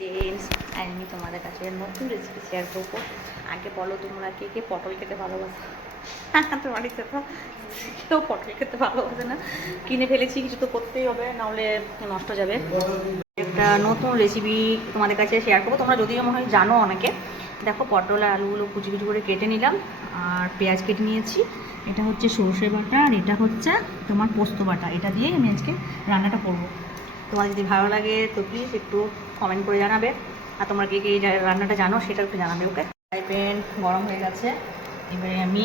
Friends আমি তোমাদের কাছে নতুন রেসিপি শেয়ার করব। আগে বলো তোমরা কে কে পটল খেতে ভালোবাসো? তোমার তো কেউ পটল খেতে ভালোবাসে না। কিনে ফেলেছি, কিছু তো করতেই হবে, নাহলে নষ্ট যাবে। একটা নতুন রেসিপি তোমাদের কাছে শেয়ার করব। তোমরা যদিও মনে হয় জানো অনেকে। দেখো, পটল আর আলুগুলো কুচি কুচি করে কেটে নিলাম, আর পেঁয়াজ কেটে নিয়েছি। এটা হচ্ছে সর্ষে বাটা, আর এটা হচ্ছে তোমার পোস্ত বাটা। এটা দিয়ে আমি আজকে রান্নাটা করব। তোমার যদি ভালো লাগে, তো প্লিজ একটু কমেন্ট করে জানাবে। আর তোমরা কে কে এই রান্নাটা জানো সেটা একটু জানাবে, ওকে? ফ্রাই প্যান গরম হয়ে গেছে। এবারে আমি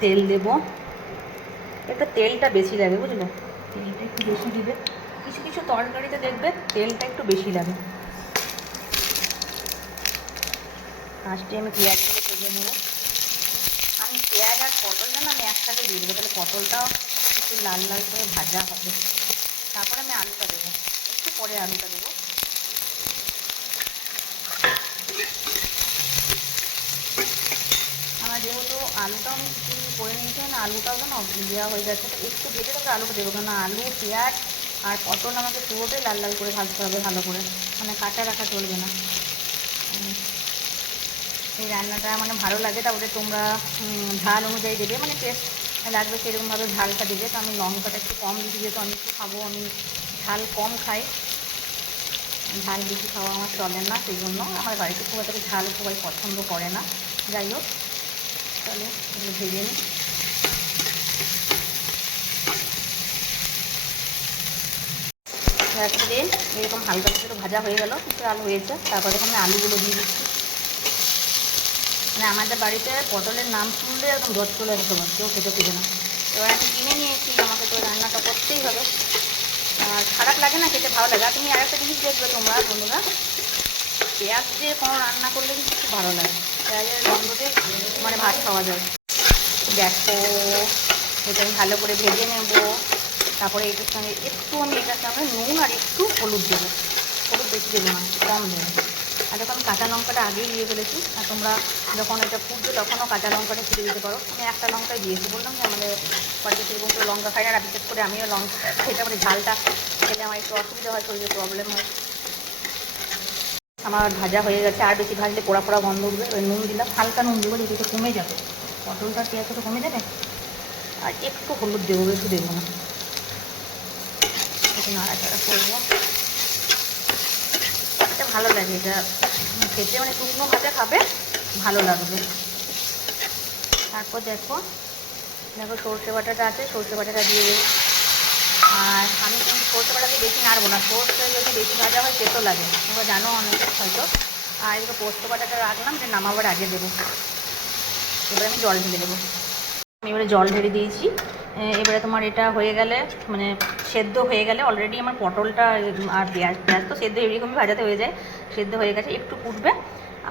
তেল দেব। এটা তেলটা বেশি লাগে বুঝলে? তেলটা একটু বেশি দিবে। কিছু কিছু তরকারিতে দেখবে তেলটা একটু বেশি লাগে ফার্স্টে আমি পেঁয়াজগুলো ভেজে নেব। আমি পেঁয়াজ আর পটলটা না আমি একসাথে দিয়ে দেবো, তাহলে পটলটাও একটু লাল লাল করে ভাজা হবে। তারপরে আমি আলুটা দেবো। একটু পরে আলুটা দেবো আমার যেহেতু আলুটাও আমি করে নিয়েছি না আলুটাও তো না দেওয়া হয়ে যাচ্ছে। তো একটু ভেজে তারপরে আলুটা দেবো কেন আলু, পেঁয়াজ আর পটল আমাকে পুরোটাই লাল লাল করে ভাজতে হবে ভালো করে। মানে কাঁচা রাখা চলবে না। এই রান্নাটা মানে ভালো লাগে, তারপরে তোমরা ঝাল অনুযায়ী দেবে মানে টেস্ট লাগবে সেরকমভাবে ঝালটা দেবে। তো আমি লঙ্কাটা একটু কম দিতে যেহেতু আমি একটু খাব, আমি ঝাল কম খাই। ঝাল বেশি খাওয়া আমার চলে না, সেই জন্য আমার বাড়িতে খুব একটা ঝাল সবাই পছন্দ করে না। যাই হোক। এগুলো ভেজে নিই। দিন এরকম হালকা করে ভাজা হয়ে গেল কিছু আলু হয়েছে, তারপরে আমি আলুগুলো দিয়ে দিচ্ছি। মানে আমাদের বাড়িতে পটলের নাম শুনলে একদম দশ চলে আসে সবার কেউ খেতে পেবে না। এবার আমি কিনে নিয়েছি, আমাকে তো রান্নাটা করতেই হবে। আর খারাপ লাগে না খেতে, ভালো লাগে। আর তুমি আরেকটা জিনিস দেখবে তোমরা, বন্ধুরা, পেঁয়াজ দিয়ে কোনো রান্না করলে কিন্তু খুব ভালো লাগে। মানে ভাত খাওয়া যায়। দেখো, এটা আমি ভালো করে ভেজে নেব। তারপরে এটার সঙ্গে একটু আমি এটার সঙ্গে নুন আর একটু হলুদ দেবো। হলুদ বেশি দেবো না কম দেবো। আর যখন কাঁচা লঙ্কাটা আগেই দিয়ে ফেলেছি, আর তোমরা যখন এটা ফুটবে তখনও কাঁচা লঙ্কাটা ছিঁড়ে দিতে পারো। আমি একটা লঙ্কাই দিয়েছি, বললাম যে আমাদের বাড়িতে সেরকম করে লঙ্কা খাই আর বিশেষ করে আমিও লঙ্কা খেতে পারি ঝালটা খেলে আমার একটু অসুবিধা হয়, শরীরে প্রবলেম হয়। আমার ভাজা হয়ে গেছে, আর বেশি ভাজলে পোড়া পোড়া গন্ধ উঠবে, ওই নুন দিলাম, হালকা নুন দেবো একটু কমে যাবে। পটলটা পেঁয়াজটা তো কমে যাবে? আর একটু হলুদ দেবো একটু দেবো না। একটু নাড়াচাড়া করব এটা ভালো লাগে, এটা খেতে মানে শুকনো ভাজা খাবে, ভালো লাগবে। তারপর দেখো দেখো সর্ষে বাটাটা আছে, সর্ষে বাটাটা দিয়ে দেবো। আর আমি কিন্তু সর্ষে বাটাকে বেশি নাড়বো না সর্ষে যদি বেশি ভাজা হয় তেতো লাগে। তোমরা জানো অনেকে হয়তো আর এদিকে পোস্ত বাটাটা রাখলাম, এটা নামাবার আগে দেবো। এবারে আমি জল ঢেলে দেবো। আমি এবারে জল ঢেলে দিয়েছি। এবারে তোমার এটা হয়ে গেলে মানে সেদ্ধ হয়ে গেলে অলরেডি আমার পটলটা, আর পেঁয়াজ পেঁয়াজ তো সেদ্ধ এরকমই ভাজাতে হয়ে যায়, সেদ্ধ হয়ে গেছে, একটু ফুটবে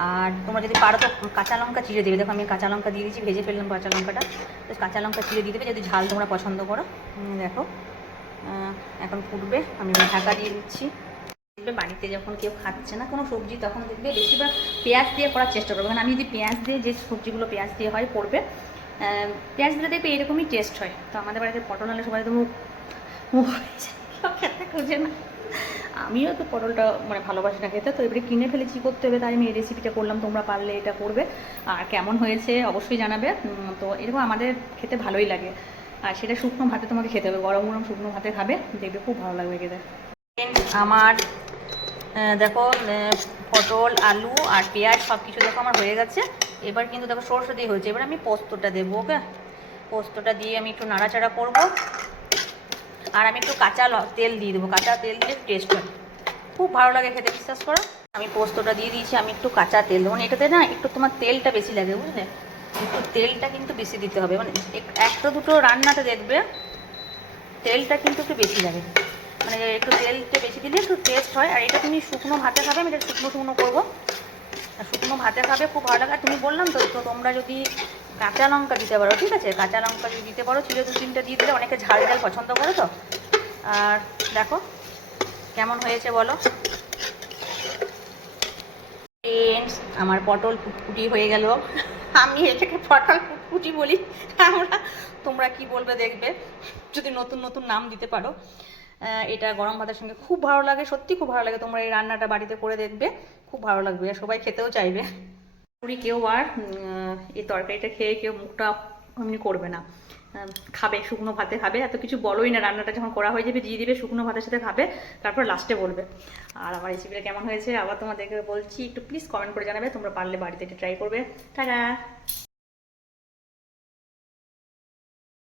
আর তোমরা যদি পারো তো কাঁচা লঙ্কা চিড়ে দেবে। দেখো আমি কাঁচা লঙ্কা দিয়ে দিয়েছি, ভেজে ফেললাম কাঁচা লঙ্কাটা। তো কাঁচা লঙ্কা চিড়ে দিয়ে দেবে যদি ঝাল তোমরা পছন্দ করো। দেখো। এখন ফুটবে। আমি ঢাকা দিয়ে দিচ্ছি। দেখবে বাড়িতে যখন কেউ খাচ্ছে না, কোনো সবজি, তখন দেখবে বেশিরভাগ পেঁয়াজ দিয়ে করার চেষ্টা করবে। কারণ আমি যদি পেঁয়াজ দিয়ে, যে সবজিগুলো পেঁয়াজ দিয়ে হয়, পড়বে পেঁয়াজ দিলে দেখবে এরকমই টেস্ট হয়। তো আমাদের বাড়িতে পটল হলে সবাই তো মুখ মুখ খোঁজে না। আমিও তো পটলটা মানে ভালোবাসি না খেতে। তো এবারে কিনে ফেলে কী করতে হবে, তাই আমি এই রেসিপিটা করলাম। তোমরা পারলে এটা করবে। আর কেমন হয়েছে অবশ্যই জানাবে। তো এরকম আমাদের খেতে ভালোই লাগে। আর সেটা শুকনো ভাতে তোমাকে খেতে হবে, গরম গরম শুকনো ভাতে খাবে, দেখবে খুব ভালো লাগবে খেতে। আমার দেখো পটল, আলু আর পেঁয়াজ সব কিছু দেখো আমার হয়ে গেছে। এবার কিন্তু দেখো সরষে দিয়ে হয়েছে, এবার আমি পোস্তটা দেবো, ওকে? পোস্তটা দিয়ে আমি একটু নাড়াচাড়া করব। আর আমি একটু কাঁচা তেল দিয়ে দেবো, কাঁচা তেল দিয়ে টেস্ট হয়। খুব ভালো লাগে খেতে, বিশ্বাস করো? আমি পোস্তটা দিয়ে দিয়েছি, আমি একটু কাঁচা তেল দেবো। মানে এটাতে না একটু তোমার তেলটা বেশি লাগে, বুঝলে? একটু তেলটা কিন্তু বেশি দিতে হবে। মানে এক- একটা দুটো রান্নাতে দেখবে তেলটা কিন্তু একটু বেশি লাগে। মানে একটু তেলটা বেশি দিলে একটু টেস্ট হয়। আর এটা তুমি শুকনো ভাতে খাবে, আমি এটা শুকনো শুকনো করব। আর শুকনো ভাতে খাবে, খুব ভালো লাগে। তুমি বললাম তো তো তোমরা যদি কাঁচা লঙ্কা দিতে পারো, ঠিক আছে? কাঁচা লঙ্কা যদি দিতে পারো ছিল দু তিনটা দিয়ে দিলে অনেকে ঝাল ঝাল পছন্দ করে তো। আর দেখো কেমন হয়েছে বলো। আমার পটল ফুটফুটি হয়ে গেল। আমি এটাকে পটল ফুটফুটি বলি। আমরা, তোমরা কি বলবে দেখবে। যদি নতুন নতুন নাম দিতে পারো। এটা গরম ভাতের সঙ্গে খুব ভালো লাগে, সত্যি খুব ভালো লাগে। তোমরা এই রান্নাটা বাড়িতে করে দেখবে, খুব ভালো লাগবে। আর সবাই খেতেও চাইবে। পুরি কেউ আর এই তরকারিটা খেয়ে কেউ মুখটা এমনি করবে না। খাবে, শুকনো ভাতে খাবে। এত কিছু বলোই না, রান্নাটা যখন করা হয়ে যাবে, দিয়ে দিবে, শুকনো ভাতের সাথে খাবে, তারপর লাস্টে বলবে। আর আমার রেসিপিটা কেমন হয়েছে, আবার তোমাদেরকে বলছি, একটু প্লিজ কমেন্ট করে জানাবে, তোমরা পারলে বাড়িতে এটা ট্রাই করবে। টাটা